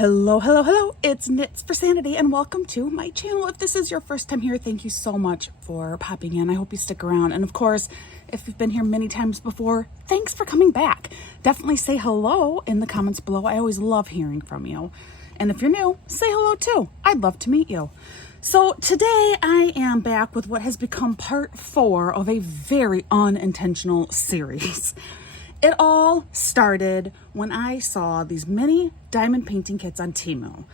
Hello, hello, hello. It's Knits for Sanity and welcome to my channel. If this is your first time here, thank you so much for popping in. I hope you stick around. And of course, if you've been here many times before, thanks for coming back. Definitely say hello in the comments below. I always love hearing from you. And if you're new, say hello too. I'd love to meet you. So today I am back with what has become part 4 of a very unintentional series. It all started when I saw these mini diamond painting kits on TEMU,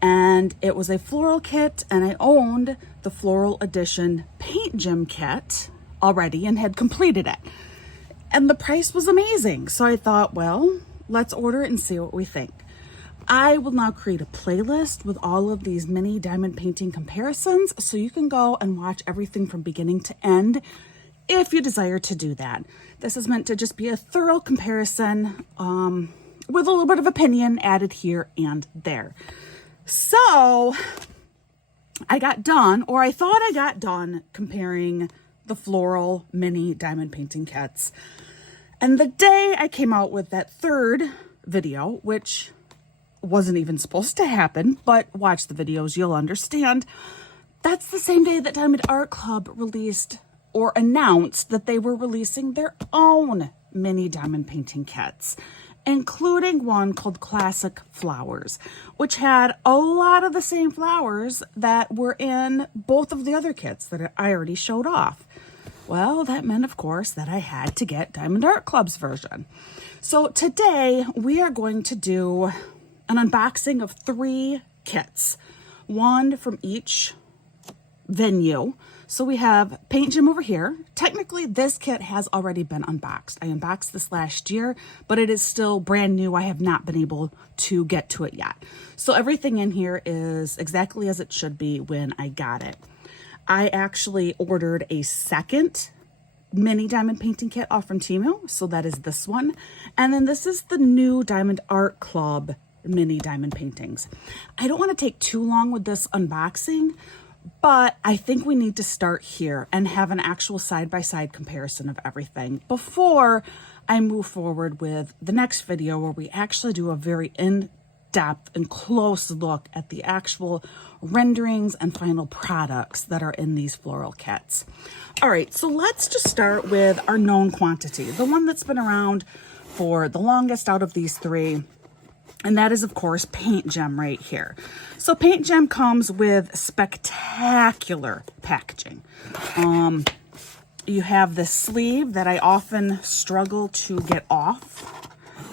and it was a floral kit, and I owned the floral edition PAINTGEM kit already and had completed it, and the price was amazing. So I thought, well, let's order it and see what we think. I will now create a playlist with all of these mini diamond painting comparisons, so you can go and watch everything from beginning to end if you desire to do that. This is meant to just be a thorough comparison with a little bit of opinion added here and there. So I got done, or I thought I got done, comparing the floral mini diamond painting kits. And the day I came out with that third video, which wasn't even supposed to happen, but watch the videos, you'll understand. That's the same day that Diamond Art Club released or announced that they were releasing their own mini diamond painting kits, including one called Classic Flowers, which had a lot of the same flowers that were in both of the other kits that I already showed off. Well, that meant, of course, that I had to get Diamond Art Club's version. So today we are going to do an unboxing of 3 kits, one from each venue. So we have PAINTGEM over here. Technically, this kit has already been unboxed. I unboxed this last year, but it is still brand new. I have not been able to get to it yet. So everything in here is exactly as it should be when I got it. I actually ordered a second mini diamond painting kit off from TEMU. So that is this one. And then this is the new Diamond Art Club mini diamond paintings. I don't want to take too long with this unboxing, but I think we need to start here and have an actual side-by-side comparison of everything before I move forward with the next video, where we actually do a very in-depth and close look at the actual renderings and final products that are in these floral kits. All right, so let's just start with our known quantity, the one that's been around for the longest out of these 3. And that is, of course, PAINTGEM right here. So PAINTGEM comes with spectacular packaging. You have this sleeve that I often struggle to get off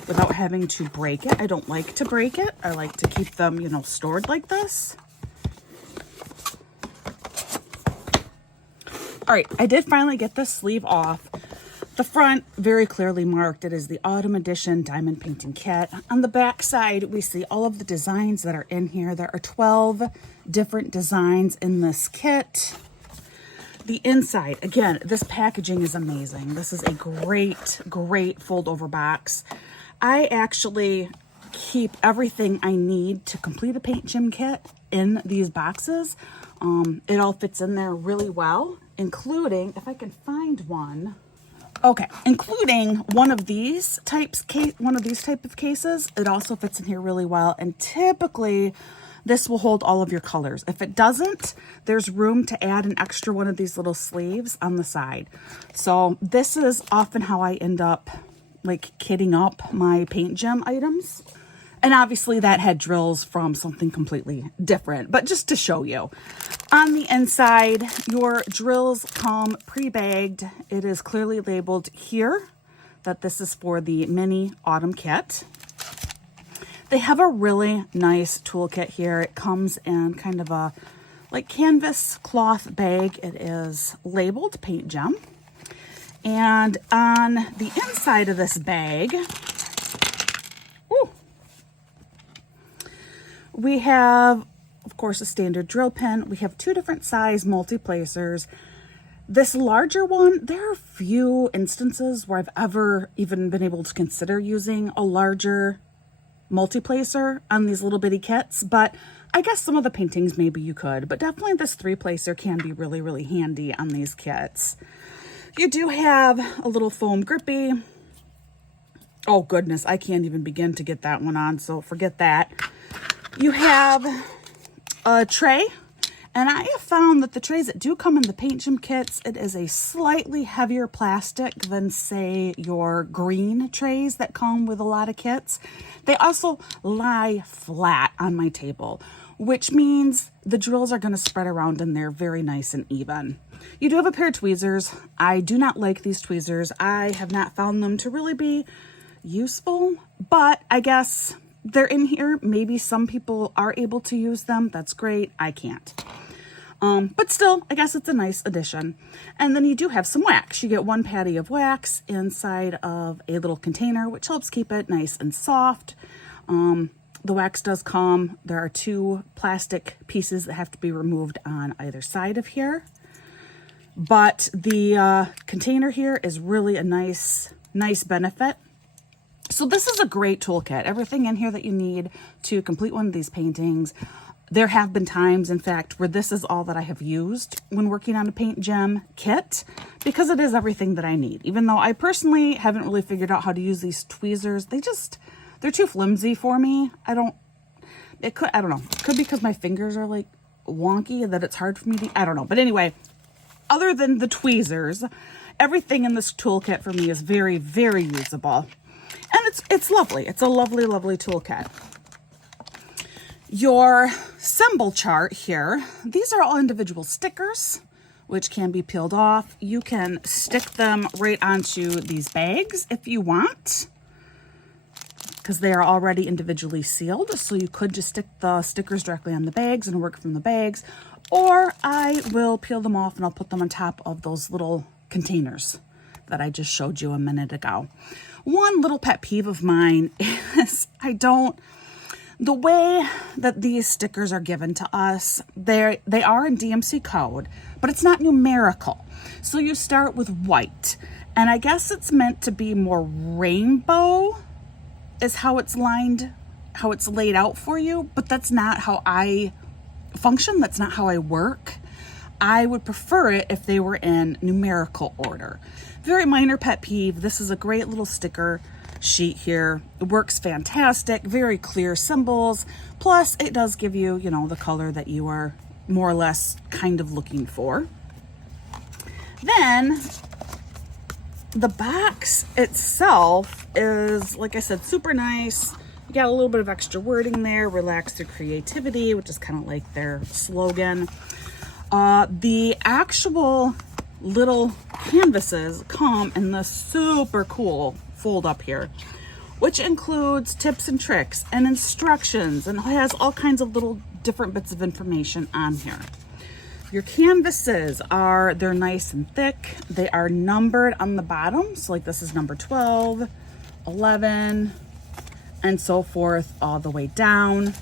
without having to break it. I don't like to break it. I like to keep them, you know, stored like this. All right, I did finally get this sleeve off. The front, very clearly marked, it is the Autumn Edition Diamond Painting Kit. On the back side, we see all of the designs that are in here. There are 12 different designs in this kit. The inside, again, this packaging is amazing. This is a great, great fold-over box. I actually keep everything I need to complete a PAINTGEM kit in these boxes. It all fits in there really well, including, if I can find one, okay, including one of these type of cases. It also fits in here really well, and typically this will hold all of your colors. If it doesn't, there's room to add an extra one of these little sleeves on the side. So this is often how I end up like kitting up my PAINTGEM items. And obviously that had drills from something completely different, but just to show you. On the inside, your drills come pre-bagged. It is clearly labeled here that this is for the mini autumn kit. They have a really nice toolkit here. It comes in kind of a like canvas cloth bag. It is labeled PAINTGEM. And on the inside of this bag, we have, of course, a standard drill pen. We have 2 different size multi-placers. This larger one, there are few instances where I've ever even been able to consider using a larger multi-placer on these little bitty kits, but I guess some of the paintings maybe you could, but definitely this 3-placer can be really, really handy on these kits. You do have a little foam grippy. Oh goodness, I can't even begin to get that one on, so forget that. You have a tray, and I have found that the trays that do come in the PAINTGEM kits, it is a slightly heavier plastic than, say, your green trays that come with a lot of kits. They also lie flat on my table, which means the drills are going to spread around in there very nice and even. You do have a pair of tweezers. I do not like these tweezers. I have not found them to really be useful, but I guess they're in here. Maybe some people are able to use them. That's great. I can't. But still, I guess it's a nice addition. And then you do have some wax. You get one patty of wax inside of a little container, which helps keep it nice and soft. The wax does come. There are 2 plastic pieces that have to be removed on either side of here. But the container here is really a nice benefit. So this is a great toolkit. Everything in here that you need to complete one of these paintings. There have been times, in fact, where this is all that I have used when working on a PAINTGEM kit, because it is everything that I need. Even though I personally haven't really figured out how to use these tweezers, they're too flimsy for me. I don't know. It could be because my fingers are like wonky that it's hard for me to, I don't know. But anyway, other than the tweezers, everything in this toolkit for me is very, very usable. And it's lovely. It's a lovely, lovely toolkit. Your symbol chart here, these are all individual stickers, which can be peeled off. You can stick them right onto these bags if you want, because they are already individually sealed. So you could just stick the stickers directly on the bags and work from the bags, or I will peel them off and I'll put them on top of those little containers that I just showed you a minute ago. One little pet peeve of mine is the way that these stickers are given to us, they are in DMC code, but it's not numerical. So you start with white, and I guess it's meant to be more rainbow is how it's laid out for you, but that's not how I function. That's not how I work. I would prefer it if they were in numerical order. Very minor pet peeve. This is a great little sticker sheet here. It works fantastic. Very clear symbols. Plus, it does give you, the color that you are more or less kind of looking for. Then, the box itself is, like I said, super nice. You got a little bit of extra wording there. Relax through creativity, which is kind of like their slogan. The actual little canvases come in the super cool fold up here, which includes tips and tricks and instructions, and has all kinds of little different bits of information on here. Your canvases they're nice and thick. They are numbered on the bottom. So like this is number 12, 11, and so forth all the way down.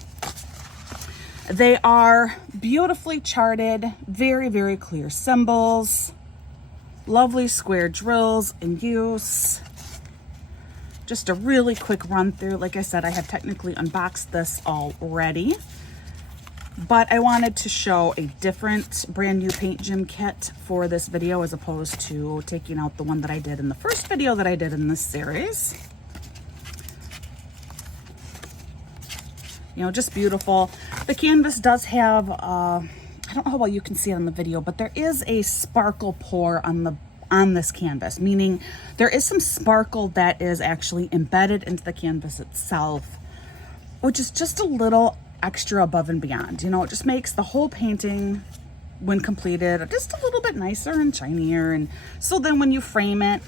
They are beautifully charted, very, very clear symbols, lovely square drills in use. Just a really quick run through. Like I said, I have technically unboxed this already, but I wanted to show a different brand new PAINTGEM kit for this video as opposed to taking out the one that I did in the first video that I did in this series. Just beautiful. The canvas does have, I don't know how well you can see it on the video, but there is a sparkle pour on this canvas, meaning there is some sparkle that is actually embedded into the canvas itself, which is just a little extra above and beyond. It just makes the whole painting, when completed, just a little bit nicer and shinier. And so then when you frame it,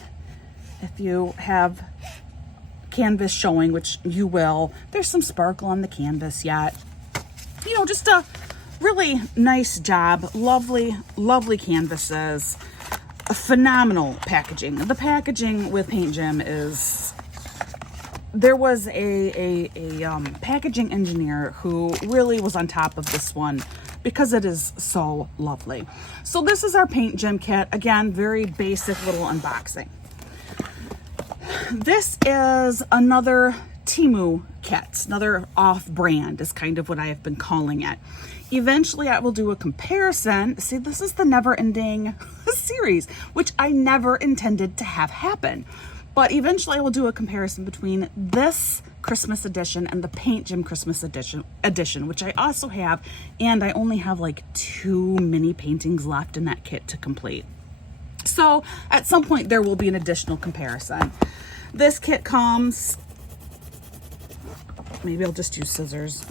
if you have canvas showing, which you will, there's some sparkle on the canvas yet. Just a really nice job. Lovely, lovely canvases. A phenomenal packaging. The packaging with PAINTGEM is, there was a packaging engineer who really was on top of this one because it is so lovely. So this is our PAINTGEM kit. Again, very basic little unboxing. This is another TEMU kit, another off-brand is kind of what I have been calling it. Eventually I will do a comparison. See, this is the never-ending series, which I never intended to have happen. But eventually I will do a comparison between this Christmas edition and the Paint Gem Christmas edition, which I also have, and I only have like 2 mini paintings left in that kit to complete. So at some point there will be an additional comparison. This kit comes, maybe I'll just use scissors.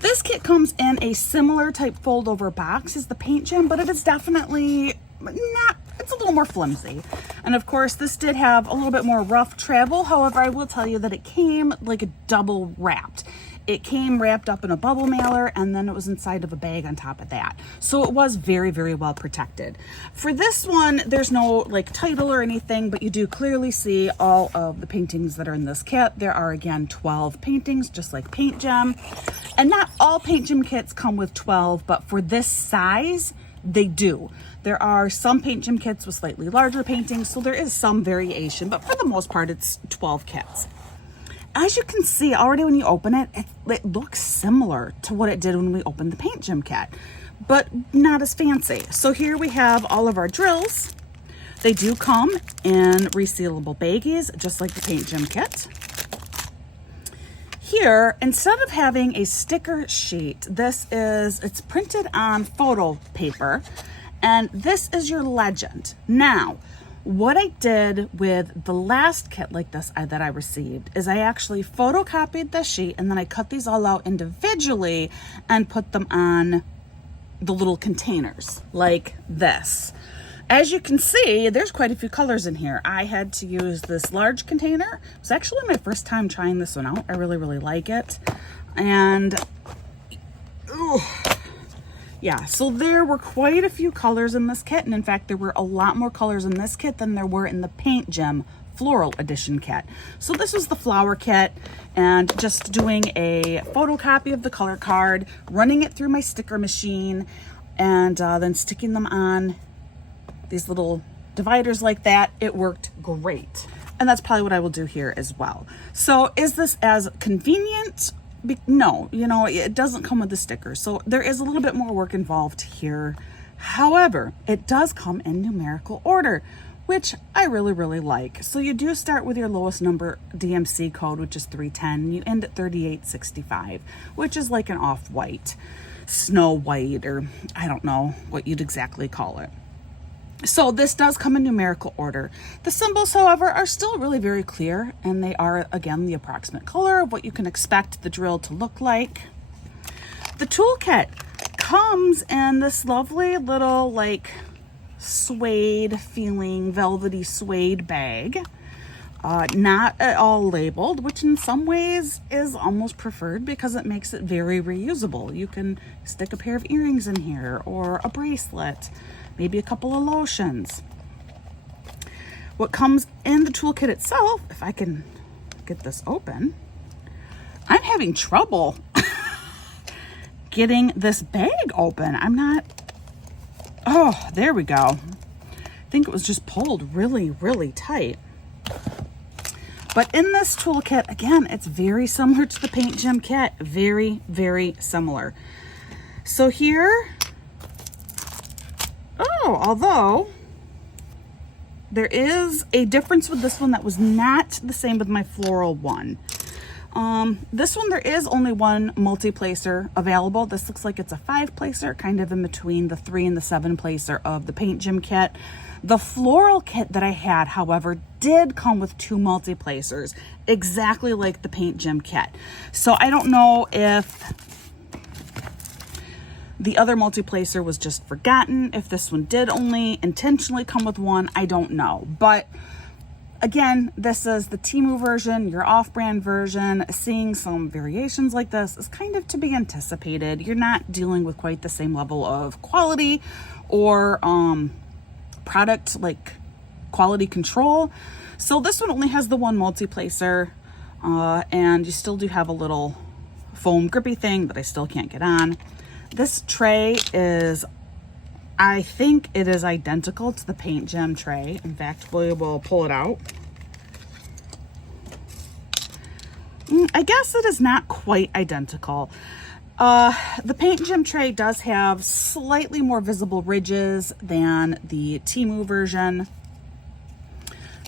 This kit comes in a similar type fold over box as the Paint Gem, but it is definitely not, it's a little more flimsy. And of course this did have a little bit more rough travel. However, I will tell you that it came like a double wrapped. It came wrapped up in a bubble mailer, and then it was inside of a bag on top of that. So it was very, very well protected. For this one, there's no like title or anything, but you do clearly see all of the paintings that are in this kit. There are again 12 paintings, just like Paint Gem. And not all Paint Gem kits come with 12, but for this size, they do. There are some Paint Gem kits with slightly larger paintings, so there is some variation, but for the most part, it's 12 kits. As you can see already when you open it, it looks similar to what it did when we opened the Paint Gem kit, but not as fancy. So here we have all of our drills. They do come in resealable baggies, just like the Paint Gem kit. Here, instead of having a sticker sheet, it's printed on photo paper, and this is your legend. Now, what I did with the last kit like this that I received is I actually photocopied the sheet, and then I cut these all out individually and put them on the little containers like this. As you can see, there's quite a few colors in here. I had to use this large container. It was actually my first time trying this one out. I really, really like it. And yeah, so there were quite a few colors in this kit, and in fact there were a lot more colors in this kit than there were in the Paint Gem Floral Edition kit. So this was the flower kit, and just doing a photocopy of the color card, running it through my sticker machine, and then sticking them on these little dividers like that. It worked great, and that's probably what I will do here as well. So is this as convenient? No, you know, it doesn't come with the sticker, so there is a little bit more work involved here. However, it does come in numerical order, which I really, really like. So you do start with your lowest number DMC code, which is 310, and you end at 3865, which is like an off-white, snow white, or I don't know what you'd exactly call it. So this does come in numerical order. The symbols, however, are still really very clear, and they are, again, the approximate color of what you can expect the drill to look like. The toolkit comes in this lovely little like suede feeling, velvety suede bag. Not at all labeled, which in some ways is almost preferred because it makes it very reusable. You can stick a pair of earrings in here, or a bracelet, maybe a couple of lotions. What comes in the toolkit itself, if I can get this open, I'm having trouble getting this bag open. Oh, there we go. I think it was just pulled really, really tight. But in this toolkit, again, it's very similar to the Paint Gem kit. Very, very similar. So here, although there is a difference with this one that was not the same with my floral one. This one, there is only one multi-placer available. This looks like it's a 5-placer, kind of in between the 3 and the 7-placer of the Paint Gem kit. The floral kit that I had, however, did come with 2 multi-placers, exactly like the Paint Gem kit. So I don't know if the other multi-placer was just forgotten, if this one did only intentionally come with 1, I don't know. But again, this is the TEMU version, your off-brand version. Seeing some variations like this is kind of to be anticipated. You're not dealing with quite the same level of quality or product like quality control. So this one only has the 1 multi-placer, and you still do have a little foam grippy thing that I still can't get on. This tray is, I think it is identical to the Paint Gem tray. In fact, we will pull it out. I guess it is not quite identical. The PAINTGEM tray does have slightly more visible ridges than the TEMU version,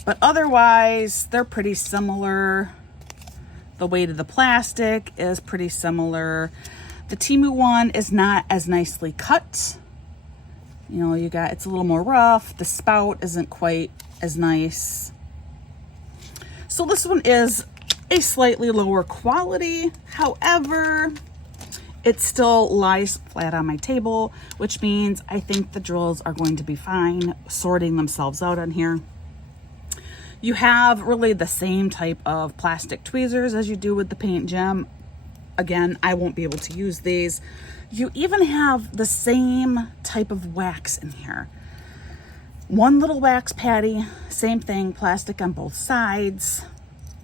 but otherwise they're pretty similar. The weight of the plastic is pretty similar. The TEMU one is not as nicely cut. You know, it's a little more rough. The spout isn't quite as nice. So this one is a slightly lower quality. However, it still lies flat on my table, which means I think the drills are going to be fine sorting themselves out on here. You have really the same type of plastic tweezers as you do with the PAINTGEM. Again, I won't be able to use these. You even have the same type of wax in here. One little wax patty, same thing, plastic on both sides,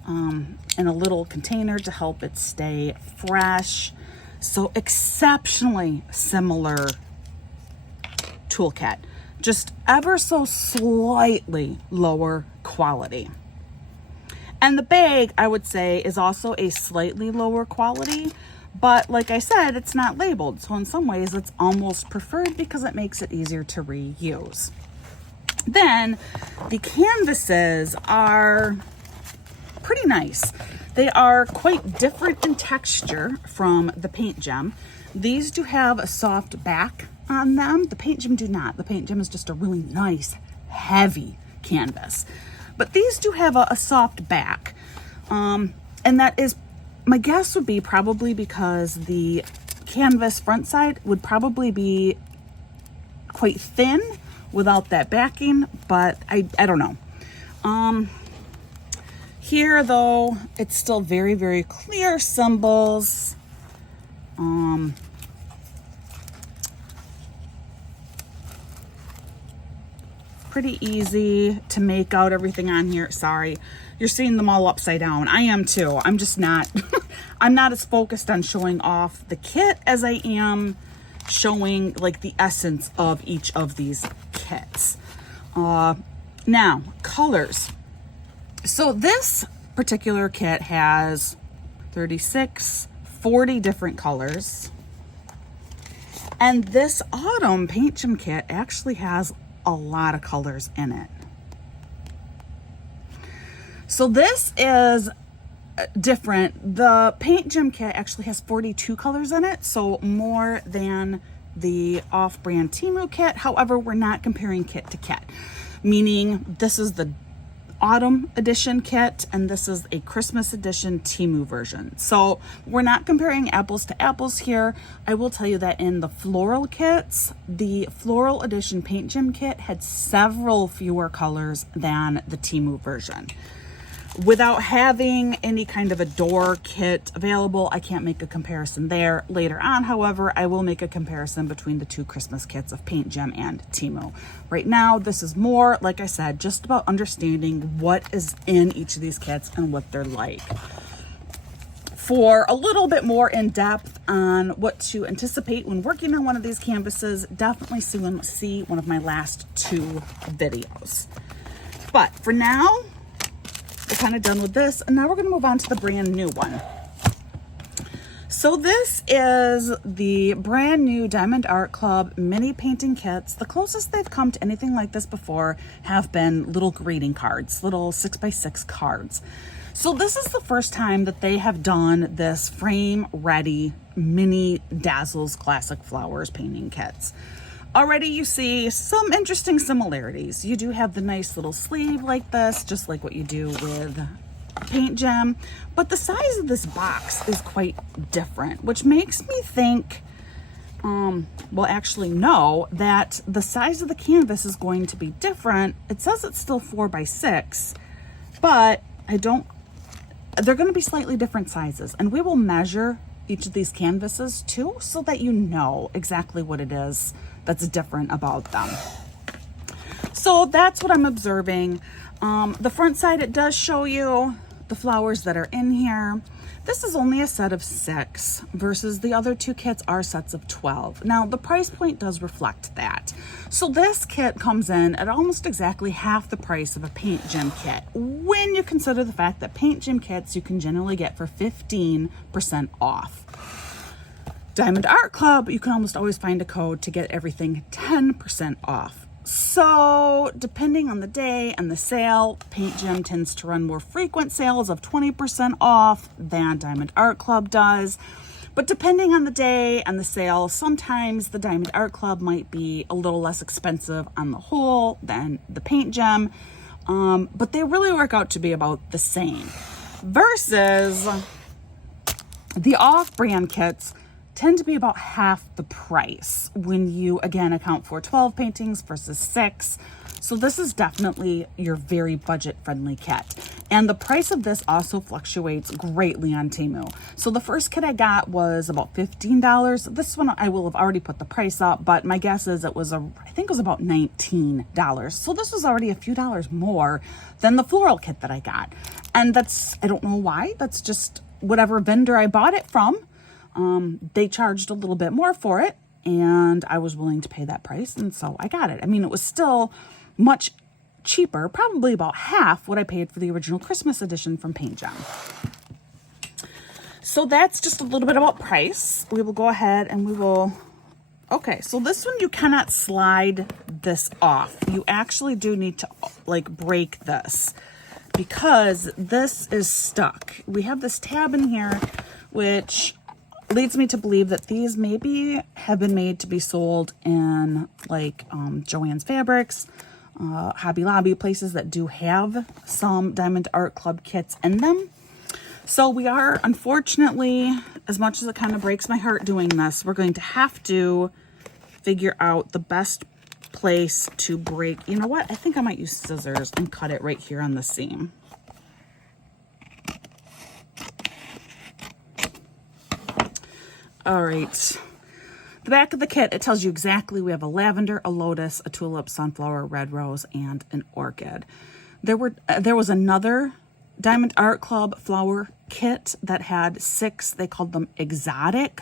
in a little container to help it stay fresh. So exceptionally similar toolkit, just ever so slightly lower quality. And the bag, I would say, is also a slightly lower quality, but like I said, it's not labeled. So in some ways it's almost preferred because it makes it easier to reuse. Then the canvases are pretty nice. They are quite different in texture from the PAINTGEM. These do have a soft back on them. The PAINTGEM do not. The PAINTGEM is just a really nice, heavy canvas. But these do have a soft back. And that is, my guess would be probably because the canvas front side would probably be quite thin without that backing, but I don't know. Here though, it's still very, very clear symbols. Pretty easy to make out everything on here. Sorry, you're seeing them all upside down. I am too. I'm just not, I'm not as focused on showing off the kit as I am showing like the essence of each of these kits. Now, colors. So this particular kit has 36, 40 different colors. And this autumn PAINTGEM kit actually has a lot of colors in it. So this is different. The PAINTGEM kit actually has 42 colors in it, so more than the off-brand TEMU kit. However, we're not comparing kit to kit, meaning this is the autumn edition kit and this is a Christmas edition TEMU version. So we're not comparing apples to apples here. I will tell you that in the floral kits, the floral edition PAINTGEM kit had several fewer colors than the TEMU version. Without having any kind of a door kit available, I can't make a comparison there. Later on, however, I will make a comparison between the two Christmas kits of PAINTGEM and TEMU. Right now, this is more, like I said, just about understanding what is in each of these kits and what they're like. For a little bit more in depth on what to anticipate when working on one of these canvases, definitely see one of my last two videos. But for now, we're kind of done with this, and now we're going to move on to the brand new one. So this is the brand new Diamond Art Club mini painting kits. The closest they've come to anything like this before have been little greeting cards, little 6x6 cards. So this is the first time that they have done this frame ready mini Dazzles Classic Flowers painting kits. Already you see some interesting similarities. You do have the nice little sleeve like this, just like what you do with PAINTGEM, but the size of this box is quite different, which makes me think, well, actually no, that the size of the canvas is going to be different. It says it's still 4x6, but they're going to be slightly different sizes, and we will measure each of these canvases too, so that you know exactly what it is that's different about them. So that's what I'm observing. The front side, it does show you the flowers that are in here. This is only a set of 6 versus the other two kits are sets of 12. Now the price point does reflect that. So this kit comes in at almost exactly half the price of a PAINTGEM kit when you consider the fact that PAINTGEM kits you can generally get for 15% off. Diamond Art Club, you can almost always find a code to get everything 10% off. So depending on the day and the sale, PAINTGEM tends to run more frequent sales of 20% off than Diamond Art Club does. But depending on the day and the sale, sometimes the Diamond Art Club might be a little less expensive on the whole than the PAINTGEM. But they really work out to be about the same. Versus the off-brand kits tend to be about half the price when you, again, account for 12 paintings versus 6. So this is definitely your very budget-friendly kit. And the price of this also fluctuates greatly on TEMU. So the first kit I got was about $15. This one I will have already put the price up, but my guess is it was, I think it was about $19. So this was already a few dollars more than the floral kit that I got. And that's, I don't know why, that's just whatever vendor I bought it from. They charged a little bit more for it, and I was willing to pay that price, and so I got it. I mean, it was still much cheaper, probably about half what I paid for the original Christmas edition from PAINTGEM. So that's just a little bit about price. We will go ahead and we will, okay, so this one you cannot slide this off. You actually do need to like break this because this is stuck. We have this tab in here, which leads me to believe that these maybe have been made to be sold in like Joann's Fabrics, Hobby Lobby, places that do have some Diamond Art Club kits in them. So we are, unfortunately, as much as it kind of breaks my heart doing this, we're going to have to figure out the best place to break. You know what? I think I might use scissors and cut it right here on the seam. All right, the back of the kit, it tells you exactly we have a lavender, a lotus, a tulip, sunflower, red rose, and an orchid. There was another Diamond Art Club flower kit that had 6, they called them exotic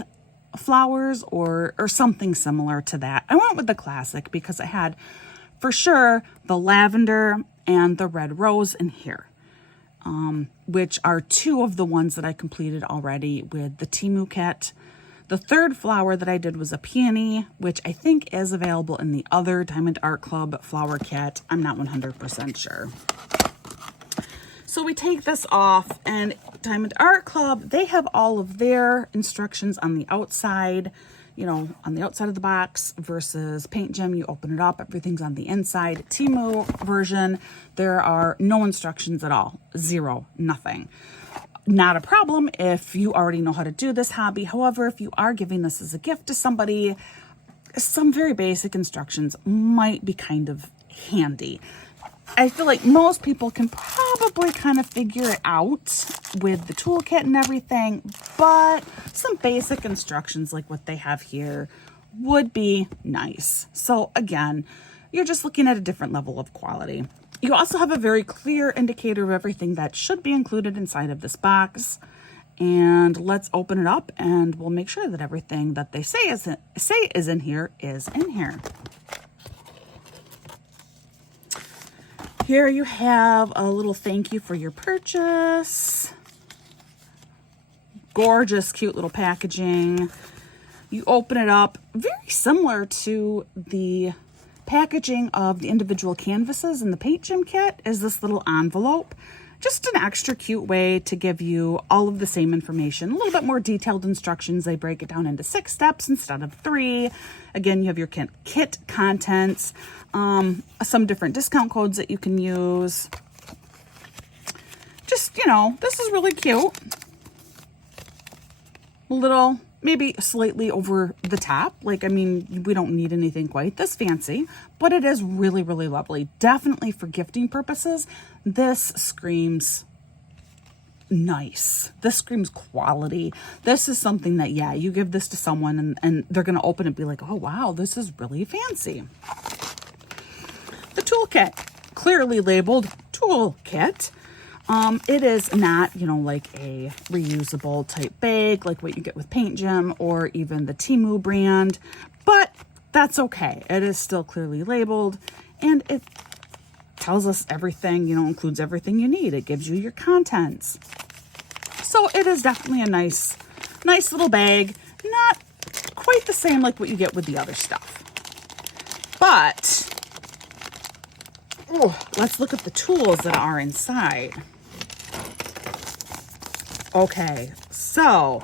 flowers or something similar to that. I went with the classic because it had, for sure, the lavender and the red rose in here. Which are 2 of the ones that I completed already with the TEMU kit. The third flower that I did was a peony, which I think is available in the other Diamond Art Club flower kit. I'm not 100% sure. So we take this off, and Diamond Art Club, they have all of their instructions on the outside, you know, on the outside of the box, versus PAINTGEM, you open it up, everything's on the inside. TEMU version, there are no instructions at all. 0, nothing. Not a problem if you already know how to do this hobby. However, if you are giving this as a gift to somebody, some very basic instructions might be kind of handy. I feel like most people can probably kind of figure it out with the toolkit and everything, but some basic instructions like what they have here would be nice. So again, you're just looking at a different level of quality. You also have a very clear indicator of everything that should be included inside of this box. And let's open it up and we'll make sure that everything that they say is in here is in here. Here you have a little thank you for your purchase. Gorgeous, cute little packaging. You open it up, very similar to the packaging of the individual canvases in the PAINTGEM kit is this little envelope. Just an extra cute way to give you all of the same information, a little bit more detailed instructions. They break it down into 6 steps instead of 3. Again, you have your kit contents, some different discount codes that you can use. Just, you know, this is really cute. A little, maybe slightly over the top. Like, I mean, we don't need anything quite this fancy, but it is really, really lovely. Definitely for gifting purposes, this screams nice. This screams quality. This is something that, yeah, you give this to someone and they're going to open it and be like, oh, wow, this is really fancy. The toolkit, clearly labeled toolkit. It is not, you know, like a reusable type bag like what you get with PAINTGEM or even the TEMU brand, but that's okay. It is still clearly labeled and it tells us everything, you know, includes everything you need. It gives you your contents. So it is definitely a nice little bag. Not quite the same like what you get with the other stuff. But let's look at the tools that are inside. Okay, so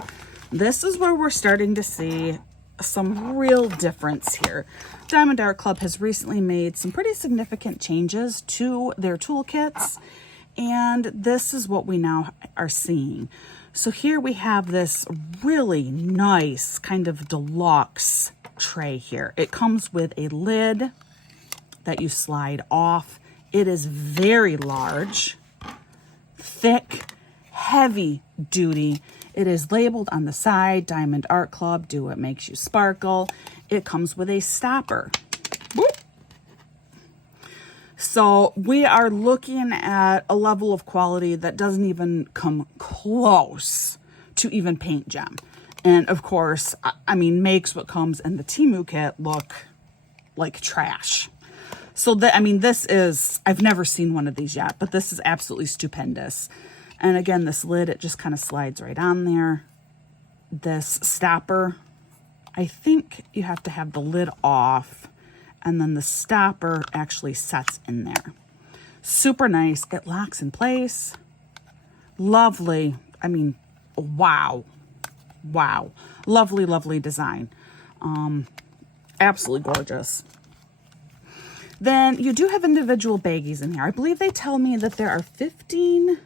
this is where we're starting to see some real difference here. Diamond Art Club has recently made some pretty significant changes to their toolkits, and this is what we now are seeing. So here we have this really nice kind of deluxe tray here. It comes with a lid that you slide off. It is very large, thick, heavy duty. It is labeled on the side, Diamond Art Club, do it makes you sparkle. It comes with a stopper. Whoop. So we are looking at a level of quality that doesn't even come close to even PAINTGEM. And of course, I mean, makes what comes in the TEMU kit look like trash. So that, I mean, this is, I've never seen one of these yet, but this is absolutely stupendous. And again, this lid, it just kind of slides right on there. This stopper, I think you have to have the lid off, and then the stopper actually sets in there. Super nice. It locks in place. Lovely. I mean, wow. Wow. Lovely, lovely design. Absolutely gorgeous. Then you do have individual baggies in here. I believe they tell me that there are 15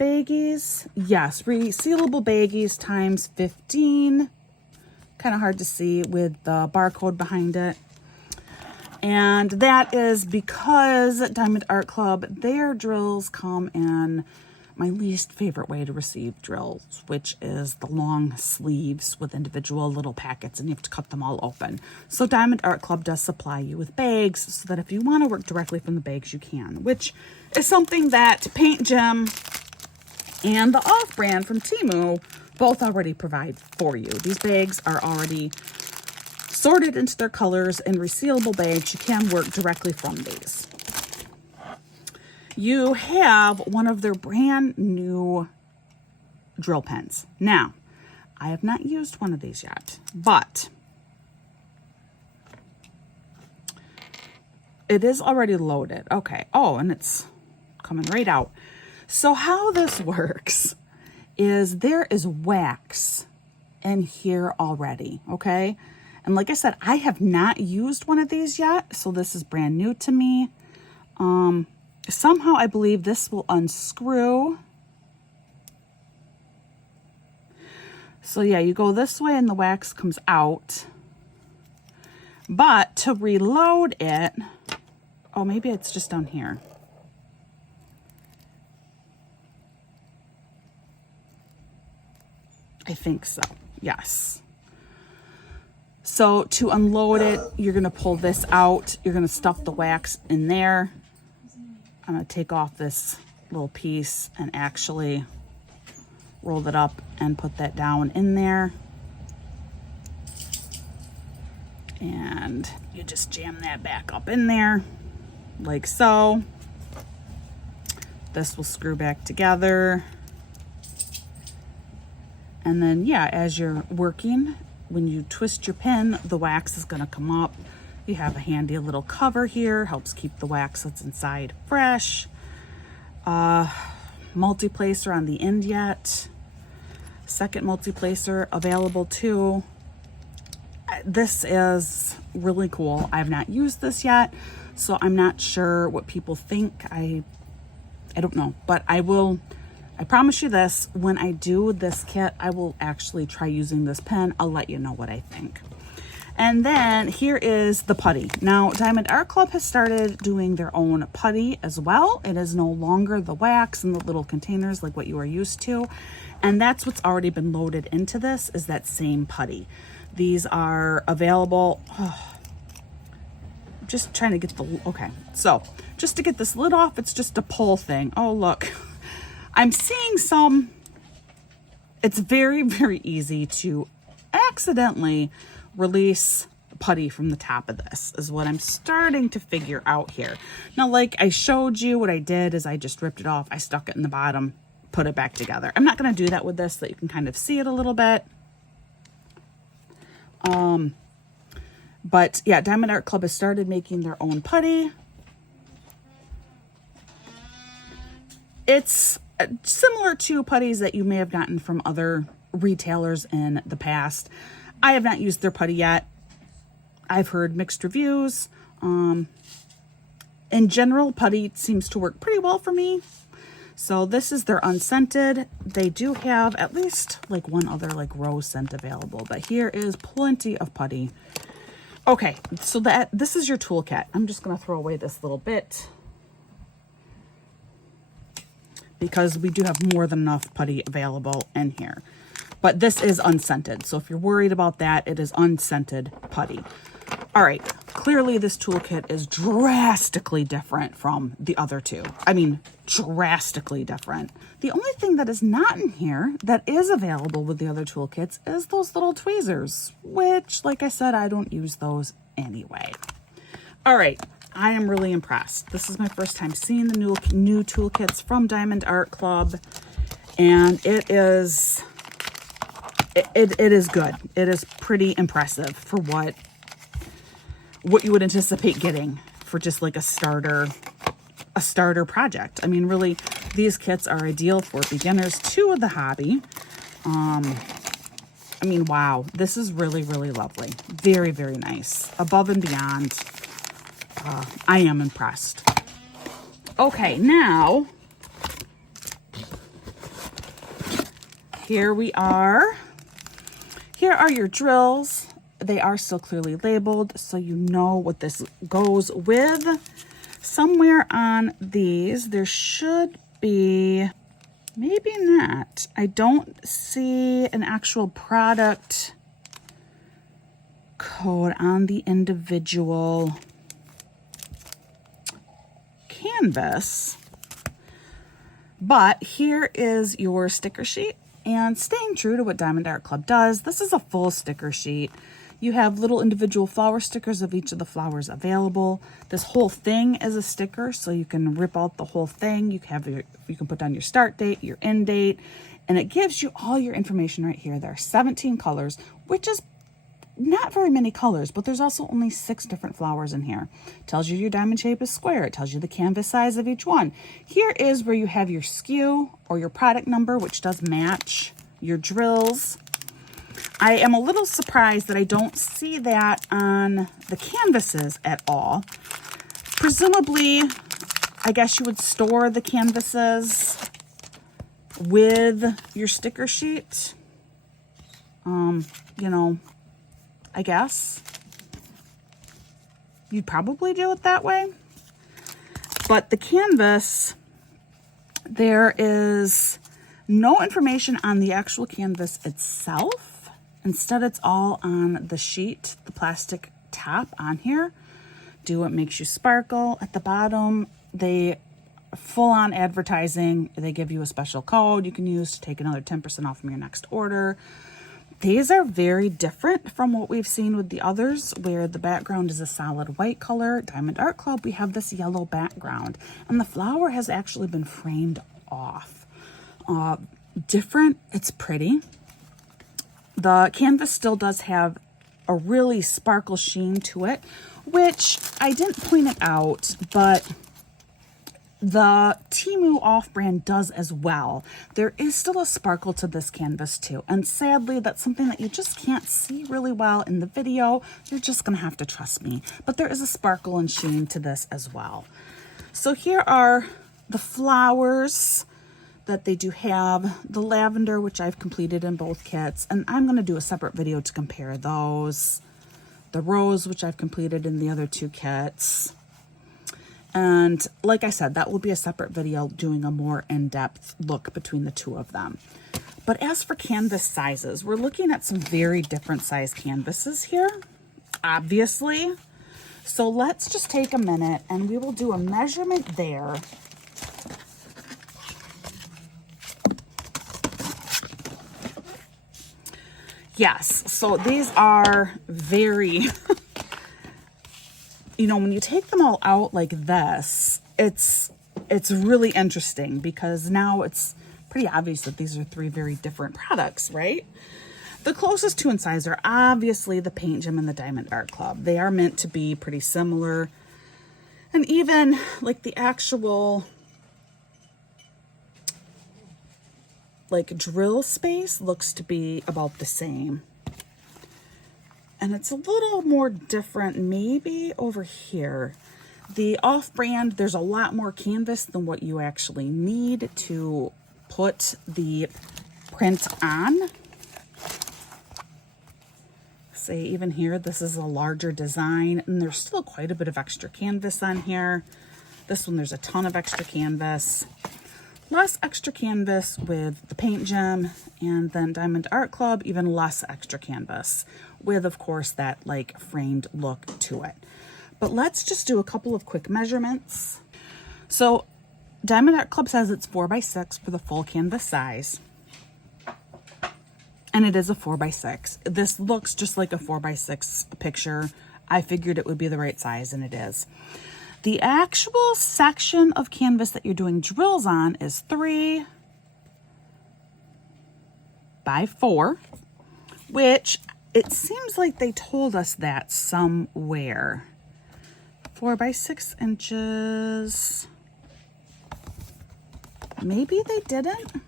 baggies. Yes, resealable baggies times 15. Kind of hard to see with the barcode behind it. And that is because Diamond Art Club, their drills come in my least favorite way to receive drills, which is the long sleeves with individual little packets, and you have to cut them all open. So Diamond Art Club does supply you with bags so that if you want to work directly from the bags, you can, which is something that PAINTGEM and the off-brand from TEMU both already provide for you. These bags are already sorted into their colors in resealable bags. You can work directly from these. You have one of their brand new drill pens. Now, I have not used one of these yet, but it is already loaded. Okay. Oh, and it's coming right out. So how this works is there is wax in here already, okay? And like I said, I have not used one of these yet, so this is brand new to me. Somehow I believe this will unscrew. So yeah, you go this way and the wax comes out. But to reload it, oh, maybe it's just down here. I think so, yes. So to unload it, you're gonna pull this out. You're gonna stuff the wax in there. I'm gonna take off this little piece and actually roll it up and put that down in there. And you just jam that back up in there like so. This will screw back together. And then, yeah, as you're working, when you twist your pen, the wax is gonna come up. You have a handy little cover here, helps keep the wax that's inside fresh. Multi-placer on the end yet. Second multi-placer available too. This is really cool. I have not used this yet, so I'm not sure what people think. I don't know, but I promise you this, when I do this kit, I will actually try using this pen. I'll let you know what I think. And then here is the putty. Now, Diamond Art Club has started doing their own putty as well. It is no longer the wax in the little containers like what you are used to. And that's what's already been loaded into this, is that same putty. These are available. Just trying to get the, okay. So just to get this lid off, it's just a pull thing. Oh, look. I'm seeing some, it's very, very easy to accidentally release putty from the top of this, is what I'm starting to figure out here. Now, like I showed you, what I did is I just ripped it off. I stuck it in the bottom, put it back together. I'm not going to do that with this, so that you can kind of see it a little bit. But yeah, Diamond Art Club has started making their own putty. It's similar to putties that you may have gotten from other retailers in the past. I have not used their putty yet. I've heard mixed reviews. In general, putty seems to work pretty well for me. So this is their unscented. They do have at least like one other like rose scent available, but here is plenty of putty. Okay, so this is your toolkit. I'm just gonna throw away this little bit because we do have more than enough putty available in here. But this is unscented, so if you're worried about that, it is unscented putty. All right, clearly this toolkit is drastically different from the other two. I mean, drastically different. The only thing that is not in here that is available with the other toolkits is those little tweezers, which, like I said, I don't use those anyway. All right, I am really impressed. This is my first time seeing the new toolkits from Diamond Art Club, and it is good. It is pretty impressive for what you would anticipate getting for just like a starter project. I mean, really, these kits are ideal for beginners to the hobby. I mean, wow, this is really, really lovely. Very, very nice. Above and beyond. I am impressed. Okay, now, here we are. Here are your drills. They are still clearly labeled, so you know what this goes with. Somewhere on these, there should be, maybe not. I don't see an actual product code on the individual canvas. But here is your sticker sheet. And staying true to what Diamond Art Club does, this is a full sticker sheet. You have little individual flower stickers of each of the flowers available. This whole thing is a sticker, so you can rip out the whole thing. You can put down your start date, your end date, and it gives you all your information right here. There are 17 colors, which is not very many colors, but there's also only 6 different flowers in here. It tells you your diamond shape is square. It tells you the canvas size of each one. Here is where you have your SKU or your product number, which does match your drills. I am a little surprised that I don't see that on the canvases at all. Presumably, I guess you would store the canvases with your sticker sheet. You know, I guess you'd probably do it that way. But the canvas, there is no information on the actual canvas itself. Instead, it's all on the sheet, the plastic top on here. Do What Makes You Sparkle. At the bottom, they full on advertising. They give you a special code you can use to take another 10% off from your next order. These are very different from what we've seen with the others, where the background is a solid white color. Diamond Art Club, we have this yellow background, and the flower has actually been framed off. Different, it's pretty. The canvas still does have a really sparkle sheen to it, which I didn't point it out, but the TEMU off-brand does as well. There is still a sparkle to this canvas too, and sadly that's something that you just can't see really well in the video. You're just gonna have to trust me, but there is a sparkle and sheen to this as well. So here are the flowers that they do have. The lavender, which I've completed in both kits, and I'm gonna do a separate video to compare those. The rose, which I've completed in the other 2 kits. And like I said, that will be a separate video doing a more in-depth look between the 2 of them. But as for canvas sizes, we're looking at some very different size canvases here, obviously. So let's just take a minute and we will do a measurement there. Yes, so these are very, you know, when you take them all out like this, it's really interesting because now it's pretty obvious that these are 3 very different products, right? The closest two in size are obviously the Paint Gem and the Diamond Art Club. They are meant to be pretty similar. And even like the actual like drill space looks to be about the same. And it's a little more different maybe over here. The off-brand, there's a lot more canvas than what you actually need to put the print on. Say even here, this is a larger design and there's still quite a bit of extra canvas on here. This one, there's a ton of extra canvas. Less extra canvas with the Paint Gem, and then Diamond Art Club, even less extra canvas with, of course, that like framed look to it. But let's just do a couple of quick measurements. So Diamond Art Club says it's 4x6 for the full canvas size. And it is a 4x6. This looks just like a 4x6 picture. I figured it would be the right size, and it is. The actual section of canvas that you're doing drills on is 3 by 4, which it seems like they told us that somewhere. 4 by 6 inches. Maybe they didn't.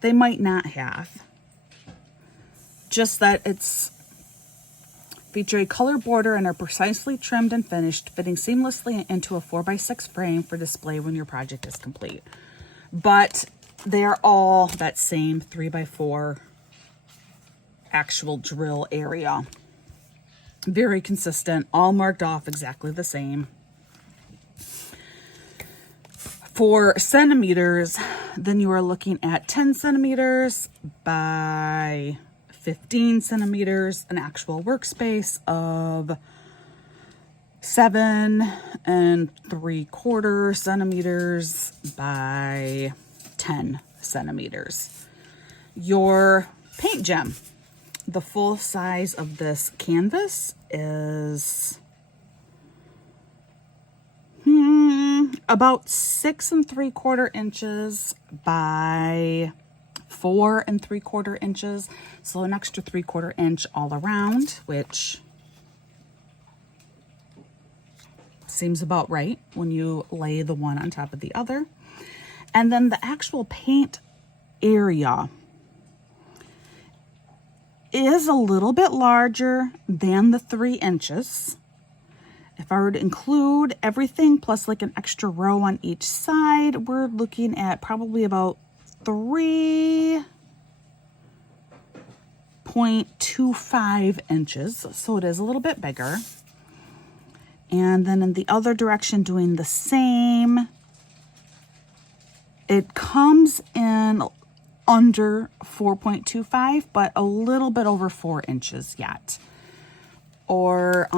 They might not have. Just that it's feature a color border and are precisely trimmed and finished, fitting seamlessly into a 4x6 frame for display when your project is complete. But they are all that same 3x4 actual drill area. Very consistent, all marked off exactly the same. For centimeters, then you are looking at 10 centimeters by 15 centimeters, an actual workspace of 7 3/4 centimeters by 10 centimeters. Your Paint Gem, the full size of this canvas is about 6 3/4 inches by 4 3/4 inches. So an extra 3/4 inch all around, which seems about right when you lay the one on top of the other. And then the actual paint area is a little bit larger than the 3 inches. If I were to include everything plus like an extra row on each side, we're looking at probably about 3.25 inches. So it is a little bit bigger. And then in the other direction, doing the same, it comes in under 4.25, but a little bit over 4 inches yet. Or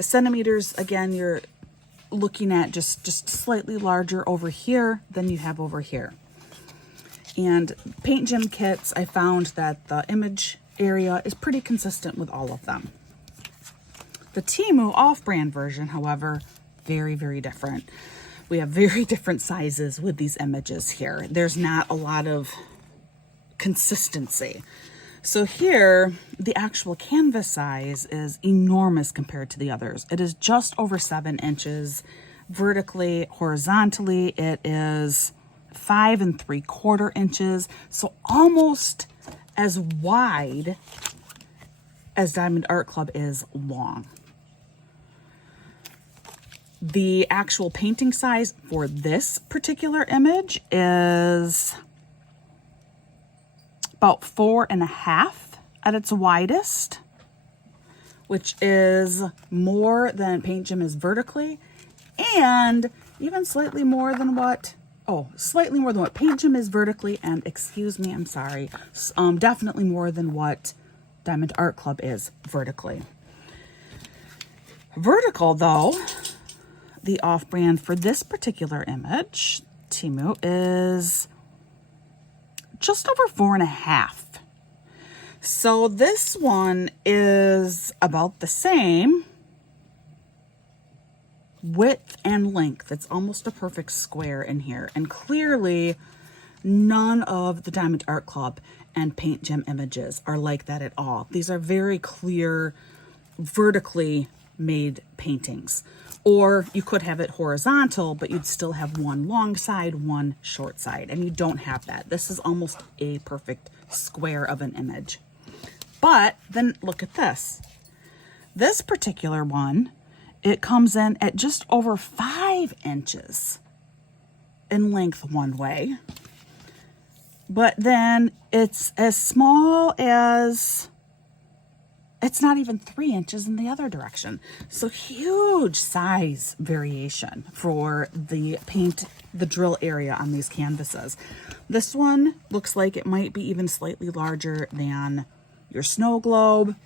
centimeters, again, you're looking at just slightly larger over here than you have over here. And Paint Gem kits, I found that the image area is pretty consistent with all of them. The TEMU off-brand version, however, very, very different. We have very different sizes with these images here. There's not a lot of consistency. So here, the actual canvas size is enormous compared to the others. It is just over 7 inches vertically. Horizontally, it is 5 3/4 inches. So almost as wide as Diamond Art Club is long. The actual painting size for this particular image is about 4.5 at its widest, which is more than Paint Gem is vertically, and even slightly more than what, Paint Gem is vertically, and excuse me, I'm sorry, definitely more than what Diamond Art Club is vertically. Vertical though, the off-brand for this particular image, TEMU, is just over 4.5. So this one is about the same width and length. It's almost a perfect square in here. And clearly None of the Diamond Art Club and Paint Gem images are like that at all. These are very clear, vertically made paintings. Or you could have it horizontal, but you'd still have one long side, one short side, and you don't have that. This is almost a perfect square of an image. But then look at this. This particular one, it comes in at just over 5 inches in length one way. But then it's as small as, it's not even 3 inches in the other direction. So huge size variation for the paint, the drill area on these canvases. This one looks like it might be even slightly larger than your snow globe.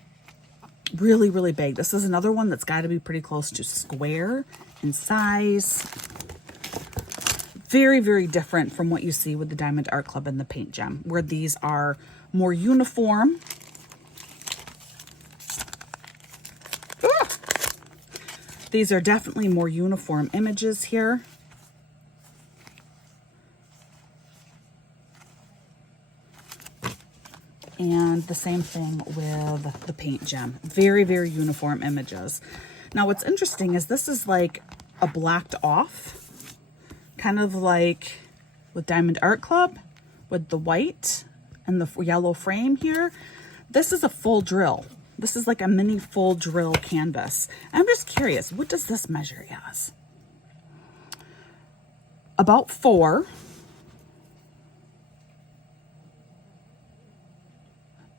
Really, really big. This is another one that's got to be pretty close to square in size. Very, very different from what you see with the Diamond Art Club and the Paint Gem, where these are more uniform. These are definitely more uniform images here. And the same thing with the Paint Gem. Very, very uniform images. Now what's interesting is this is like a blocked off, kind of like with Diamond Art Club, with the white and the yellow frame here. This is a full drill. This is like a mini full drill canvas. I'm just curious, what does this measure as? About 4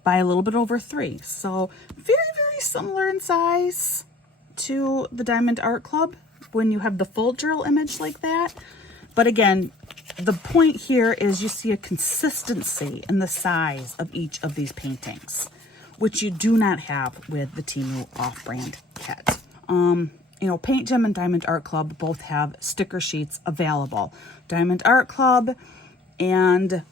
by a little bit over 3. So very, very similar in size to the Diamond Art Club when you have the full drill image like that. But again, the point here is you see a consistency in the size of each of these paintings, which you do not have with the TEMU off-brand kit. You know, Paint Gem and Diamond Art Club both have sticker sheets available. Diamond Art Club and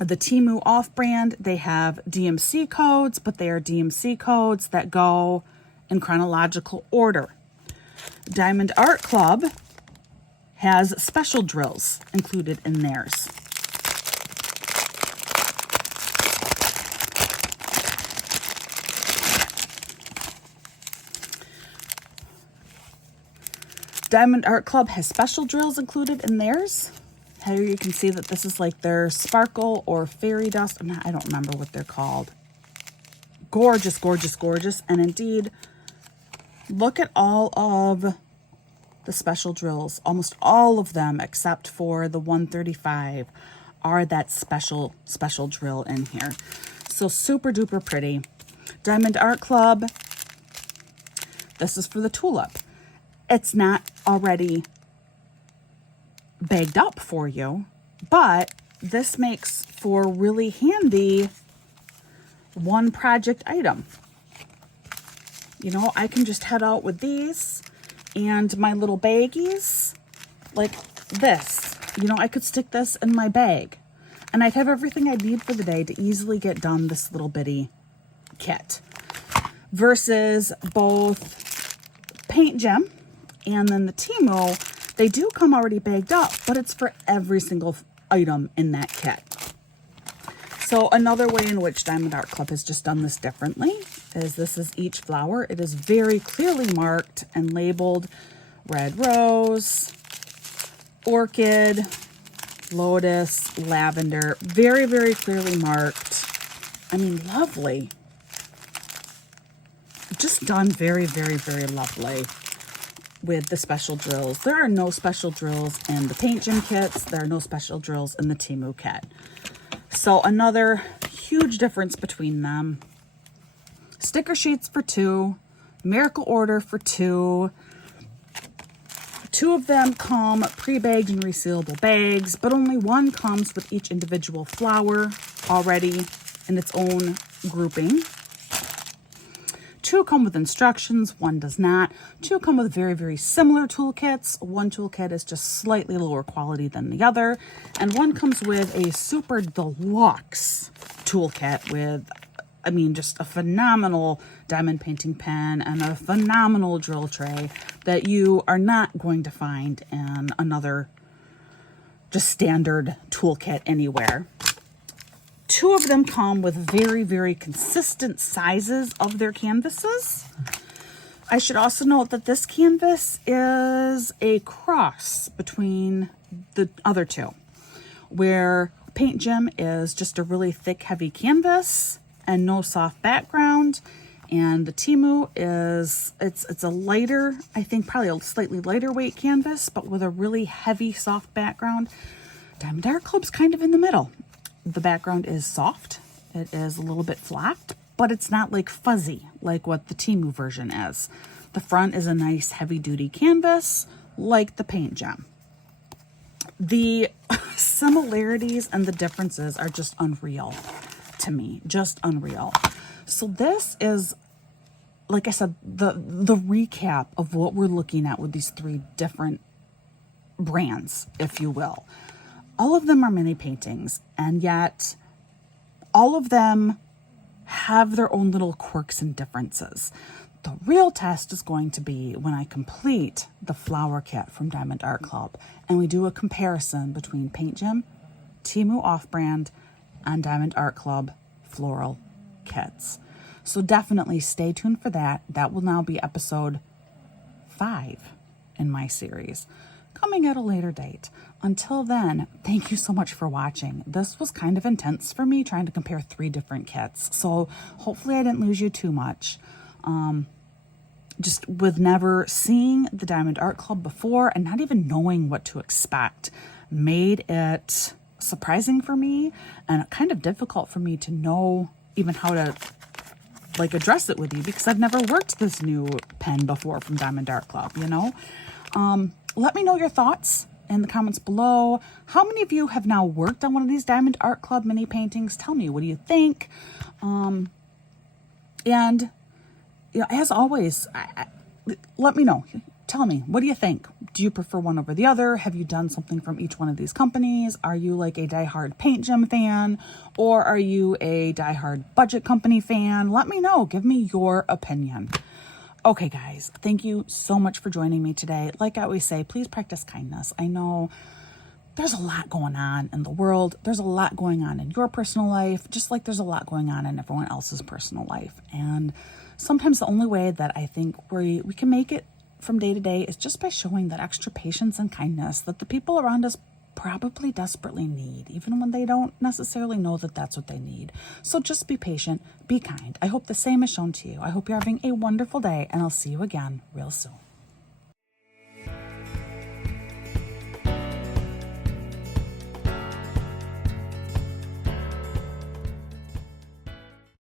the TEMU off-brand, they have DMC codes, but they are DMC codes that go in chronological order. Diamond Art Club has special drills included in theirs. Diamond Art Club has special drills included in theirs. Here you can see that this is like their sparkle or fairy dust. I don't remember what they're called. Gorgeous, gorgeous, gorgeous. And indeed, look at all of the special drills. Almost all of them, except for the 135, are that special drill in here. So super duper pretty. Diamond Art Club, this is for the tulip. It's not already bagged up for you, but this makes for really handy one project item. You know, I can just head out with these and my little baggies like this. You know, I could stick this in my bag and I'd have everything I need for the day to easily get done this little bitty kit. Versus both Paint Gem and then the TEMU, they do come already bagged up, but it's for every single item in that kit. So another way in which Diamond Art Club has just done this differently is this is each flower. It is very clearly marked and labeled red rose, orchid, lotus, lavender. Very, very clearly marked. I mean, lovely. Just done very, very, very lovely with the special drills. There are no special drills in the Paint Gem kits. There are no special drills in the TEMU kit. So another huge difference between them. Sticker sheets for 2, miracle order for 2. 2 of them come pre-bagged in resealable bags, but only one comes with each individual flower already in its own grouping. 2 come with instructions, 1 does not. 2 come with very, very similar toolkits. 1 toolkit is just slightly lower quality than the other. And 1 comes with a super deluxe toolkit with, I mean, just a phenomenal diamond painting pen and a phenomenal drill tray that you are not going to find in another just standard toolkit anywhere. 2 of them come with very, very consistent sizes of their canvases. I should also note that this canvas is a cross between the other 2, where PAINTGEM is just a really thick, heavy canvas and no soft background. And the TEMU is, it's a lighter, I think probably a slightly lighter weight canvas, but with a really heavy, soft background. Diamond Art Club's kind of in the middle. The background is soft. It is a little bit flat, but it's not like fuzzy like what the TEMU version is. The front is a nice heavy-duty canvas like the PAINTGEM. The similarities and the differences are just unreal to me, just unreal. So this is, like I said, the recap of what we're looking at with these 3 different brands, if you will. All of them are mini paintings, and yet all of them have their own little quirks and differences. The real test is going to be when I complete the flower kit from Diamond Art Club and we do a comparison between PAINTGEM, TEMU off-brand, and Diamond Art Club floral kits. So definitely stay tuned for that. That will now be episode 5 in my series, coming at a later date. Until then, thank you so much for watching. This was kind of intense for me, trying to compare 3 different kits. So hopefully I didn't lose you too much. Just with never seeing the Diamond Art Club before and not even knowing what to expect made it surprising for me and kind of difficult for me to know even how to like address it with you, because I've never worked this new pen before from Diamond Art Club, you know. Let me know your thoughts in the comments below. How many of you have now worked on one of these Diamond Art Club mini paintings? Tell me, what do you think? And you know, as always, let me know. Tell me, what do you think? Do you prefer one over the other? Have you done something from each one of these companies? Are you like a diehard PAINTGEM fan, or are you a diehard budget company fan? Let me know. Give me your opinion. Okay, guys, thank you so much for joining me today. Like I always say, please practice kindness. I know there's a lot going on in the world. There's a lot going on in your personal life, just like there's a lot going on in everyone else's personal life. And sometimes the only way that I think we can make it from day to day is just by showing that extra patience and kindness that the people around us probably desperately need, even when they don't necessarily know that that's what they need. So just be patient, be kind. I hope the same is shown to you. I hope you're having a wonderful day, and I'll see you again real soon.